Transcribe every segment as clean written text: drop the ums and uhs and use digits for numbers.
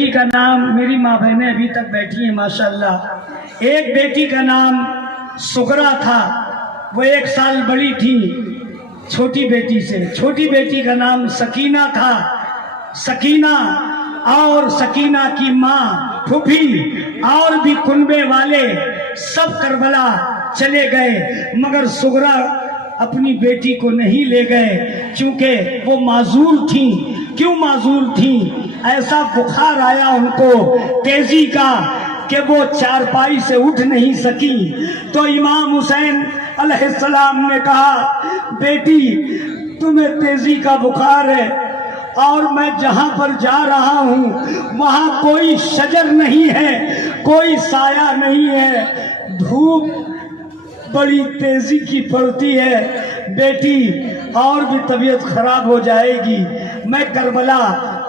बेटी का नाम, मेरी माँ बहनें अभी तक बैठी हैं माशाल्लाह। एक बेटी का नाम सुगरा था, वो 1 साल बड़ी थी छोटी बेटी से। छोटी बेटी का नाम सकीना था। सकीना और सकीना की माँ, फूफी और भी कुनबे वाले सब करबला चले गए, मगर सुगरा अपनी बेटी को नहीं ले गए क्योंकि वो माजूर थी। क्यों माजूर थी? ऐसा बुखार आया उनको तेजी का कि वो चारपाई से उठ नहीं सकी। तो इमाम हुसैन अलैहिस्सलाम ने कहा, बेटी तुम्हें तेजी का बुखार है और मैं जहां पर जा रहा हूं वहां कोई शजर नहीं है, कोई साया नहीं है, धूप बड़ी तेजी की पड़ती है, बेटी और भी तबीयत खराब हो जाएगी। मैं करबला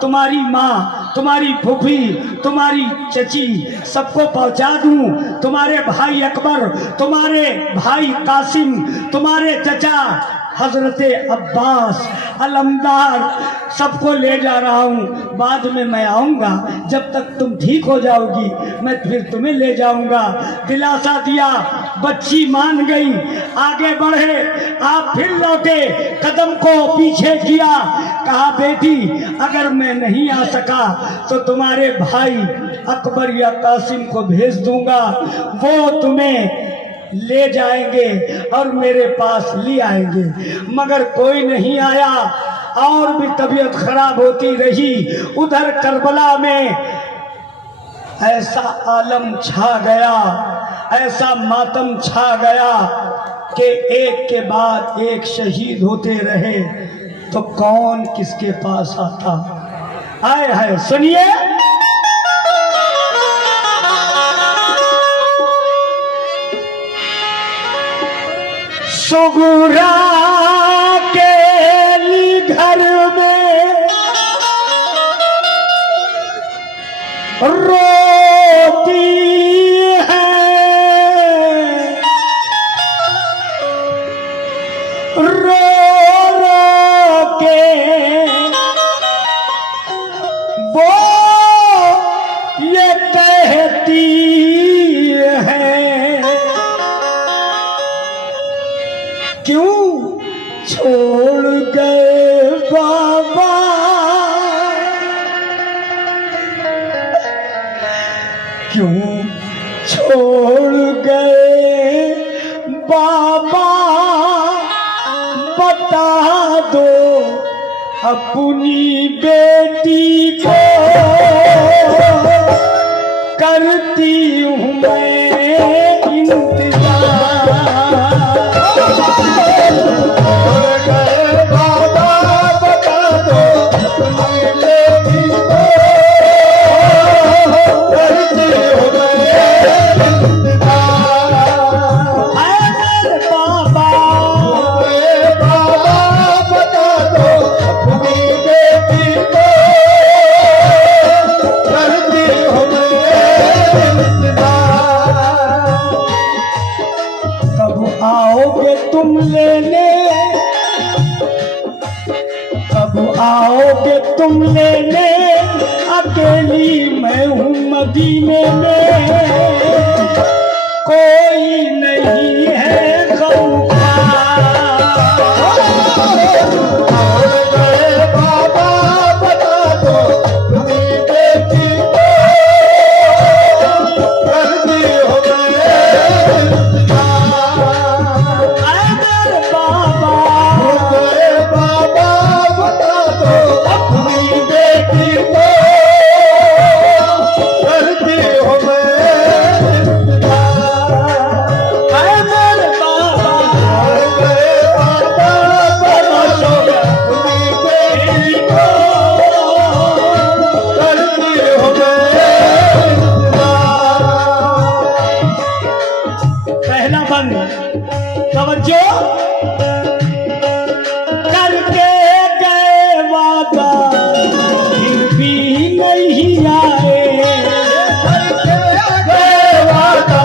तुम्हारी माँ, तुम्हारी फूफी, तुम्हारी चची सबको पहुंचा दूं। तुम्हारे भाई अकबर, तुम्हारे भाई कासिम, तुम्हारे चचा हजरते अब्बास, अलमदार सबको ले जा रहा हूँ। बाद में मैं आऊँगा, जब तक तुम ठीक हो जाओगी मैं फिर तुम्हें ले जाऊँगा। दिलासा दिया, बच्ची मान गई, आगे बढ़े। आप फिर लौटे, कदम को पीछे किया, कहा बेटी अगर मैं नहीं आ सका तो तुम्हारे भाई अकबर या कासिम को भेज दूंगा, वो तुम्हें ले जाएंगे और मेरे पास ले आएंगे। मगर कोई नहीं आया और भी तबीयत खराब होती रही। उधर करबला में ऐसा आलम छा गया, ऐसा मातम छा गया कि एक के बाद एक शहीद होते रहे तो कौन किसके पास आता। आए है सुनिए, सुगुरा के घर में रोती है, रो रो के वो ये कहती है, क्यों छोड़ गए बाबा, क्यों छोड़ गए बाबा, बता दो अपनी बेटी को, करती हूँ मैं इंतजार। तुम लेने, कब आओगे तुम लेने, अकेली मैं हूँ मदीने में, कोई नहीं है गौखार। बाबा बता दो अपनी बेटी को, करती हो तवज्जो करके गए वादा फिर भी नहीं आए, करके गए वादा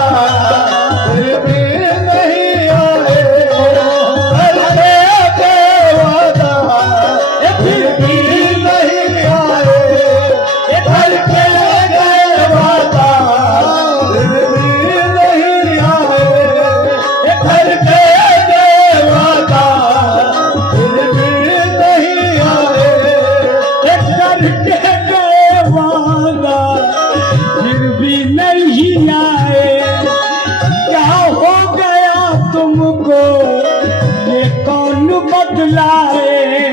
फिर भी नहीं आए, करके गए वादा फिर भी नहीं आए, करके गए वादा फिर भी नहीं आए, करके गए वादा फिर भी नहीं आए, करके गए वादा फिर भी नहीं आए। क्या हो गया तुमको ये कौन बदलाए?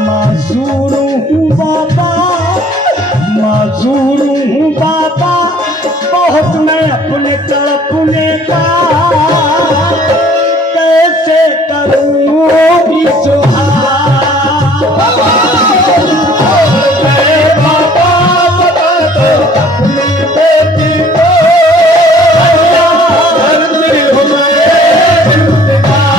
माजूर हूँ बाबा, माजूर हूँ बाबा, बहुत मैं अपने तड़पने का कैसे करूँ इजहार। गए बाबा बता दो अपनी बेटी को, करती हूँ मैं इंतजार।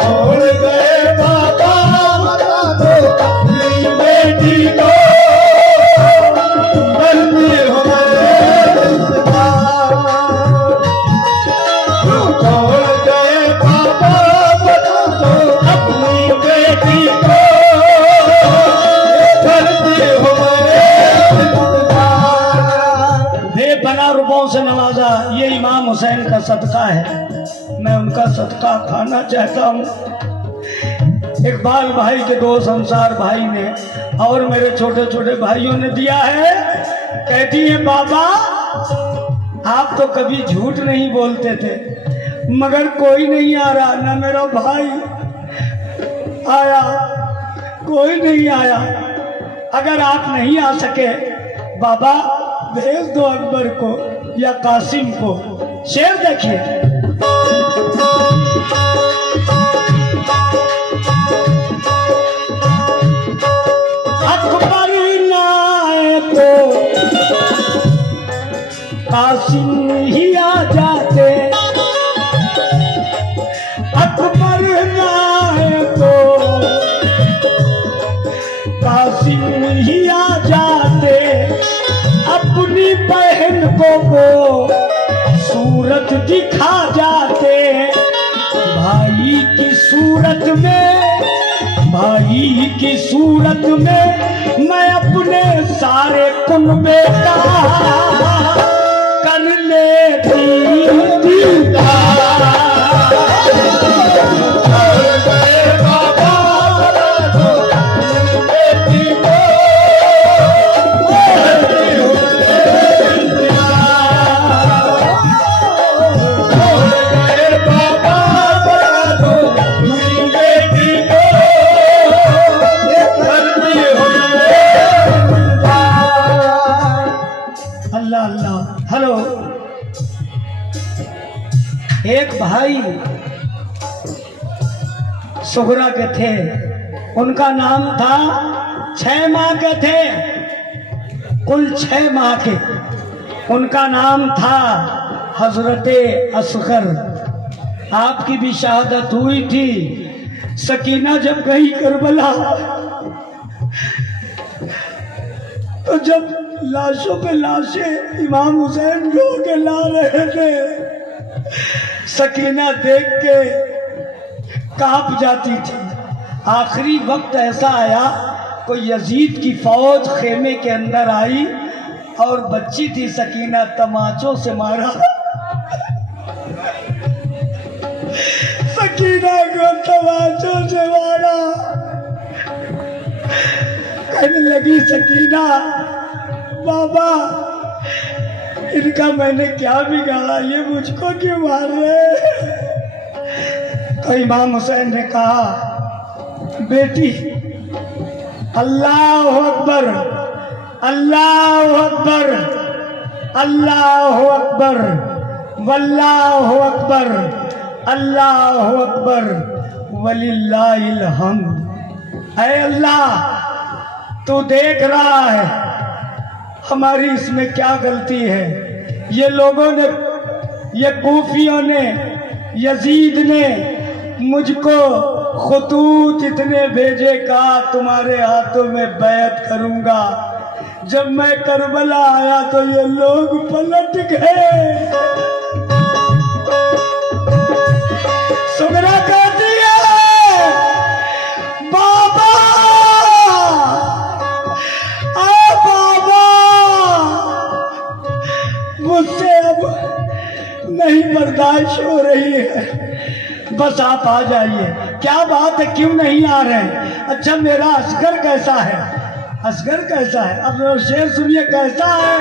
छोड़ गए बाबा बता दो अपनी बेटी को, करती हूँ मैं इंतजार। छोड़ गए बाबा बता दो अपनी बेटी को, करती हूँ मैं इंतजार। बेपनाह रुपयों से नवाजा ये इमाम हुसैन का सदका है, मैं उनका सदका खाना चाहता हूँ। इकबाल भाई के दोस्त अंसार भाई ने और मेरे छोटे छोटे भाइयों ने दिया है। कहती है बाबा आप तो कभी झूठ नहीं बोलते थे, मगर कोई नहीं आ रहा, ना मेरा भाई आया, कोई नहीं आया। अगर आप नहीं आ सके बाबा भेज दो अकबर को या कासिम को। शेर देखिए, अकबर ना आए तो कासिम ही आ जाते, अकबर ना आए तो कासिम ही आ जाते। अपनी बहन को वो सूरत दिखा जाते, भाई की सूरत में, भाई की सूरत में मैं अपने सारे कुनबे का कर लेती दीदार। अल्लाह अल्लाह। हेलो, एक भाई सुगरा के थे, उनका नाम था, 6 माह के थे, कुल 6 माह के। उनका नाम था हजरते असगर। आपकी भी शहादत हुई थी। सकीना जब गई करबला तो जब लाशों पे लाशें इमाम हुसैन ढो के ला रहे थे, सकीना देख के कांप जाती थी। आखिरी वक्त ऐसा आया, कोई यजीद की फौज खेमे के अंदर आई और बच्ची थी सकीना, तमाचों से मारा। सकीना को तमाचों से मारा। कहने लगी सकीना, बाबा इनका मैंने क्या बिगाड़ा, ये मुझको क्यों मार रहे? तो इमाम हुसैन ने कहा, बेटी अल्लाह अकबर, अल्लाह अकबर, अल्लाह अकबर, वल्लाह अकबर, अल्लाह अकबर, वलिल्लाहिल हम्द। ऐ अल्लाह, तू देख रहा है हमारी इसमें क्या गलती है। ये लोगों ने, ये कूफियों ने, यजीद ने मुझको खतूत इतने भेजे, कहा तुम्हारे हाथों में बैत करूंगा। जब मैं करबला आया तो ये लोग पलट गए। सुगरा कहती है, बाबा पैदाइश हो रही है, बस आप आ जाइए। क्या बात है, क्यों नहीं आ रहे हैं? अच्छा मेरा असगर कैसा है? असगर कैसा है? अब शेर सुनिए कैसा है।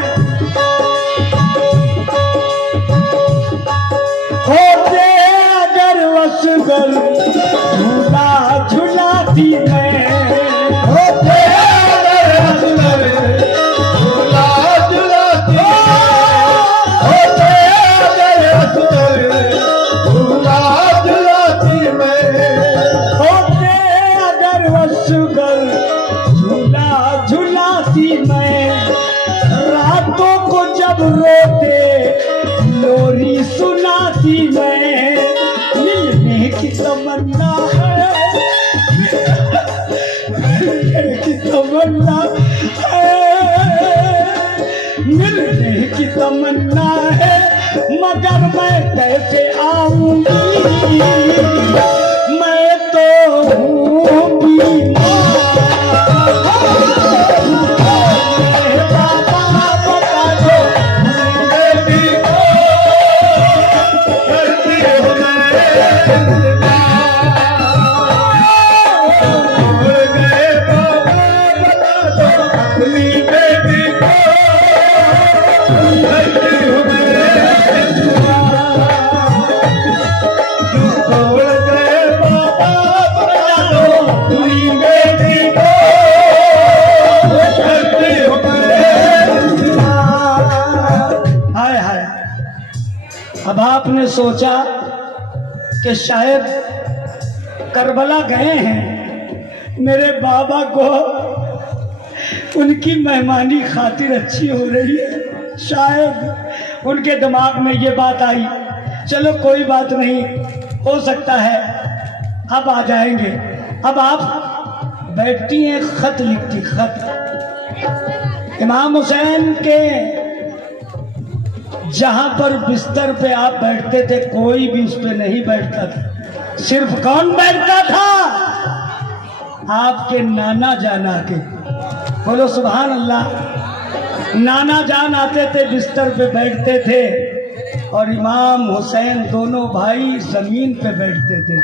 होते अगर असगर झूला झुलाती मैं, होते अगर असगर झूला झुलाती मैं, होते अगर असगर झूला झुलाती मैं, होते अगर असगर झूला झुलाती मैं, रातों को जब रोते लोरी सुनाती मैं, मिलने की तमन्ना है, मिलने की तमन्ना है, मिलने की तमन्ना है, मगर मैं कैसे आऊंगी, मैं तो हूँ बीमार। बाबा बता दो बेबी को करती हूँ मैं भूल गए बाबा बता दो अपनी बेबी को करती हूँ मैं भूल गए बाबा बता दो अपनी बेबी को करती हूँ मैं। हाय हाय। अब आपने सोचा कि शायद करबला गए हैं, मेरे बाबा को उनकी मेहमानी खातिर अच्छी हो रही है, शायद उनके दिमाग में ये बात आई। चलो कोई बात नहीं, हो सकता है अब आ जाएंगे। अब आप बैठती हैं, खत लिखती, खत इमाम हुसैन के जहां पर बिस्तर पे आप बैठते थे कोई भी उस पे नहीं बैठता था, सिर्फ कौन बैठता था? आपके नाना जान आके, बोलो सुभान अल्लाह। नाना जान आते थे, बिस्तर पे बैठते थे और इमाम हुसैन दोनों भाई जमीन पे बैठते थे।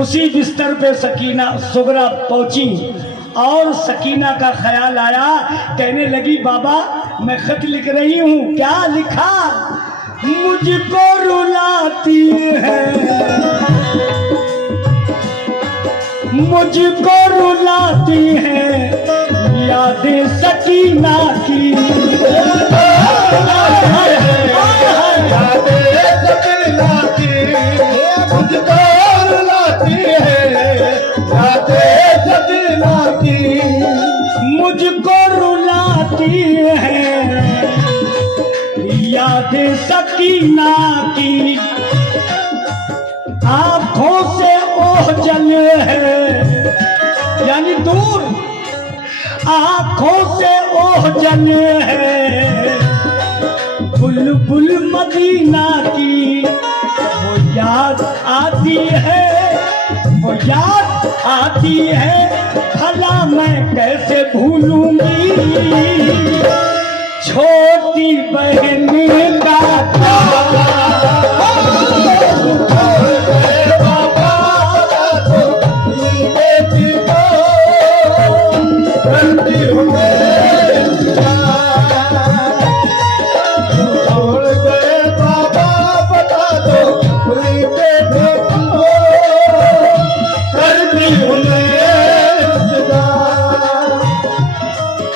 उसी बिस्तर पे सकीना सुगरा पहुंची और सकीना का ख्याल आया, कहने लगी बाबा मैं खत लिख रही हूँ। क्या लिखा? मुझको रुलाती है, मुझको रुलाती है यादें सकीना की, यादें सकीना की, मुझको रुलाती है यादें सकीना की, मुझको रुलाती है यादें सकीना की, आंखों से ओझल है, यानी दूर, आंखों से ओझल है बुलबुल मदीना की, वो याद आती है, वो याद आती है, भला मैं कैसे भूलूंगी छोटी बहन का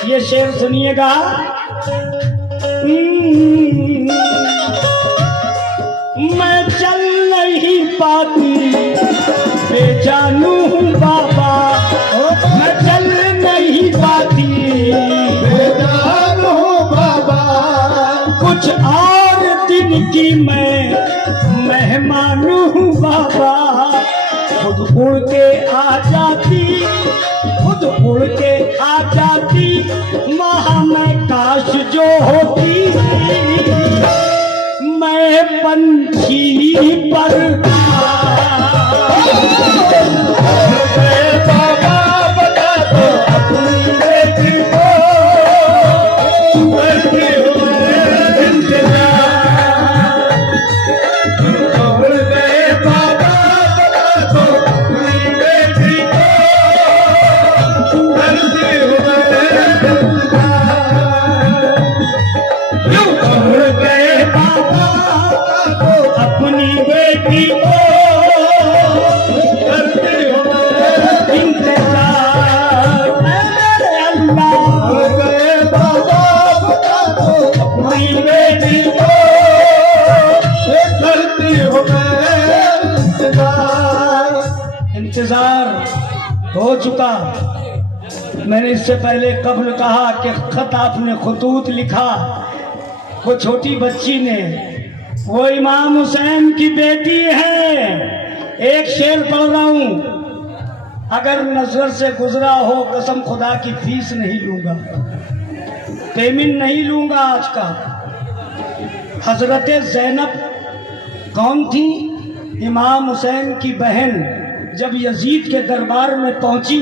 ये शेर सुनिएगा। मैं चल नहीं पाती बेजानू हूँ बाबा, मैं चल नहीं पाती बेजान हूँ बाबा, कुछ और दिन की मैं मेहमान हूँ बाबा, खुद उड़ के आ जाती, खुद उड़ के आ जाती, वहाँ मैं काश जो होती, मैं पंछी पर बाबा बता दो अपनी बेटी को करती हूँ इंतजार, मर गए बाबा बता दो अपनी बेटी को, ये करती हो मैं इंतजार हो चुका। मैंने इससे पहले कब्ल कहा कि खत आपने खुतूत लिखा, वो छोटी बच्ची ने, वो इमाम हुसैन की बेटी है। एक शेर पढ़ रहा हूं, अगर नजर से गुजरा हो कसम खुदा की फीस नहीं लूंगा, पेमेंट नहीं लूंगा आज का। हजरत जैनब कौन थी? इमाम हुसैन की बहन। जब यजीद के दरबार में पहुंची,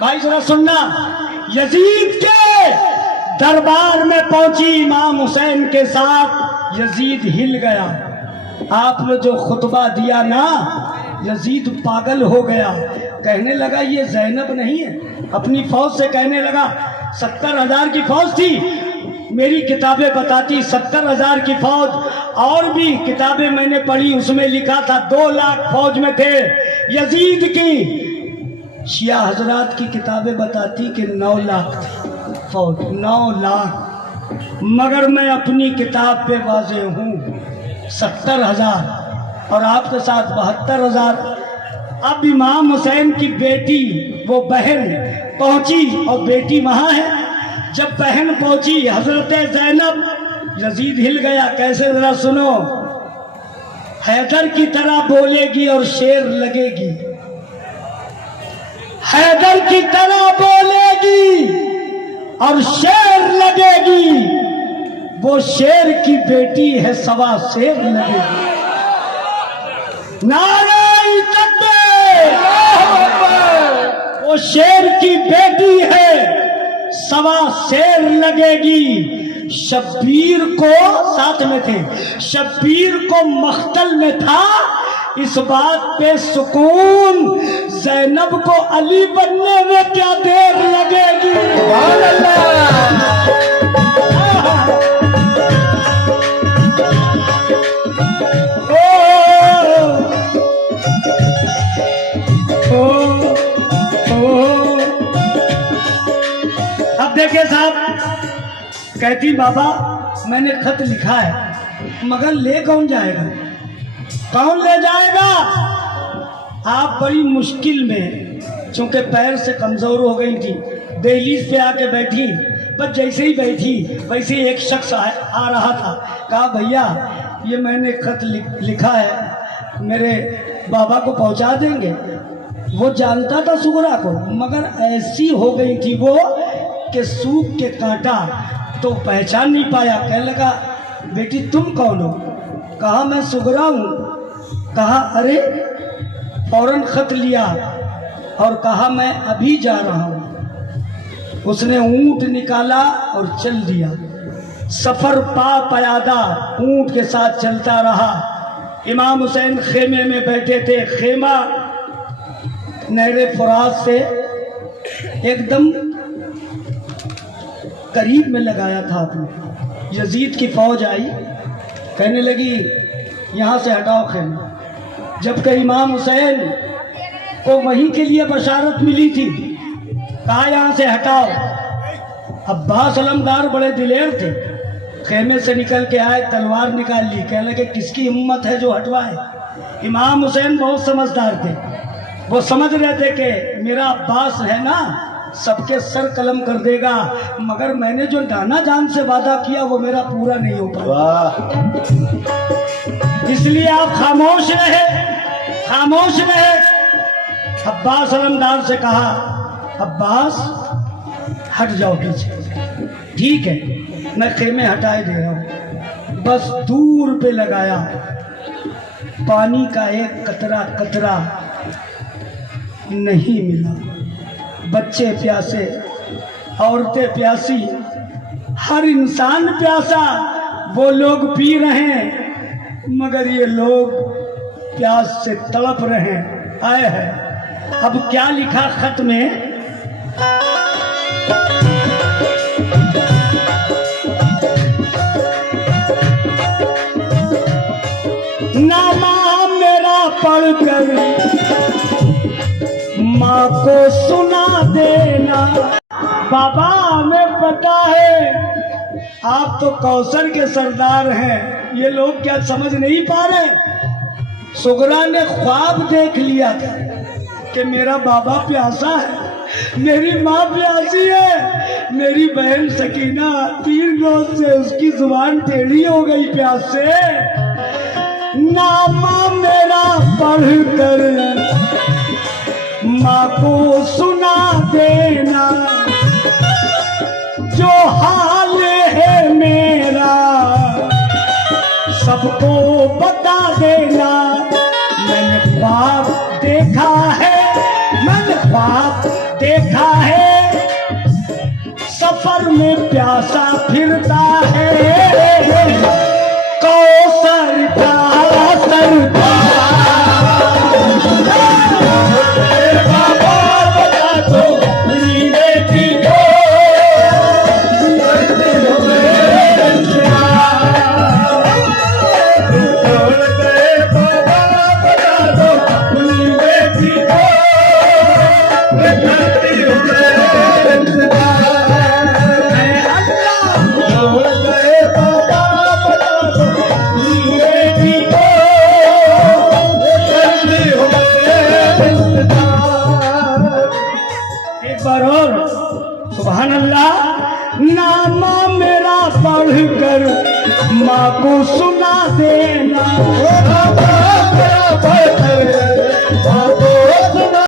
भाई जरा सुनना, यजीद के दरबार में पहुंची इमाम हुसैन के साथ, यजीद हिल गया। आपने जो खुतबा दिया ना, यजीद पागल हो गया, कहने लगा ये जैनब नहीं है। अपनी फौज से कहने लगा 70,000 की फौज थी, मेरी किताबें बताती 70,000 की फौज, और भी किताबें मैंने पढ़ी उसमें लिखा था 2 लाख फौज में थे यजीद की। शिया हजरात की किताबें बताती कि 9 लाख थी फौज, 9 लाख, मगर मैं अपनी किताब पे वाजे हूँ 70,000 और आपके साथ 72,000। अब इमाम हुसैन की बेटी, वो बहन पहुंची और बेटी वहां है। जब बहन पहुंची हजरत जैनब, यजीद हिल गया। कैसे? जरा सुनो, हैदर की तरह बोलेगी और शेर लगेगी, हैदर की तरह बोलेगी और शेर लगेगी, वो शेर की बेटी है सवा शेर लगेगी। नारे तकबीर, वो शेर की बेटी है सवा शेर लगेगी। शब्बीर को साथ में थे, शब्बीर को मख्तल में था, इस बात पे सुकून, जैनब को अली बनने में क्या देर लगेगी। अब देखिए साहब, कहती बाबा मैंने खत लिखा है, मगर ले कौन जाएगा? कौन ले जाएगा? आप बड़ी मुश्किल में, चूंकि पैर से कमजोर हो गई थी, दहलीज पे आके बैठी। बस जैसे ही बैठी वैसे ही एक शख्स आ रहा था। कहा भैया ये मैंने खत लिखा है, मेरे बाबा को पहुंचा देंगे? वो जानता था सुगरा को, मगर ऐसी हो गई थी वो कि सूख के कांटा तो पहचान नहीं पाया। कहने लगा बेटी तुम कौन हो? कहा मैं सुगरा हूँ। कहा अरे, फौरन खत लिया और कहा मैं अभी जा रहा हूँ। उसने ऊंट निकाला और चल दिया। सफर पा पयादा ऊंट के साथ चलता रहा। इमाम हुसैन खेमे में बैठे थे। खेमा नहरे फुरात से एकदम करीब में लगाया था आपने। यजीद की फौज आई, कहने लगी यहाँ से हटाओ खेमा। जबकि इमाम हुसैन को वहीं के लिए बशारत मिली थी, कहा यहाँ से हटाओ। अब्बास अलमदार बड़े दिलेर थे, खेमे से निकल के आए, तलवार निकाल ली। कहने लगे किसकी हिम्मत है जो हटवाए। इमाम हुसैन बहुत समझदार थे, वो समझ रहे थे कि मेरा अब्बास है ना सबके सर कलम कर देगा, मगर मैंने जो नाना जान से वादा किया वो मेरा पूरा नहीं हो पाया। इसलिए आप खामोश रहे, खामोश रहे। अब्बास अलमदार से कहा अब्बास हट जाओ पीछे। ठीक है मैं खेमे हटाए दे रहा हूँ। बस दूर पे लगाया, पानी का एक कतरा कतरा नहीं मिला। बच्चे प्यासे, औरतें प्यासी, हर इंसान प्यासा। वो लोग पी रहे हैं मगर ये लोग प्यास से तड़प रहे हैं। आए हैं। अब क्या लिखा खत में? नामा मेरा पढ़कर माँ को सुना देना। बाबा हमें पता है आप तो कौशल के सरदार हैं, ये लोग क्या समझ नहीं पा रहे। सुगरा ने ख्वाब देख लिया था कि मेरा बाबा प्यासा है, मेरी माँ प्यासी है, मेरी बहन सकीना 3 रोज से उसकी जुबान टेढ़ी हो गई प्यास से। नामा मेरा पढ़कर माँ को सुना देना, जो हाल है मेरा सबको बता देना। मैंने ख्वाब देखा है, मैंने ख्वाब देखा है, सफर में प्यासा फिरता है, कौसर का सरदार। सुभान अल्लाह। नामा मेरा पढ़कर माँ को सुना देना।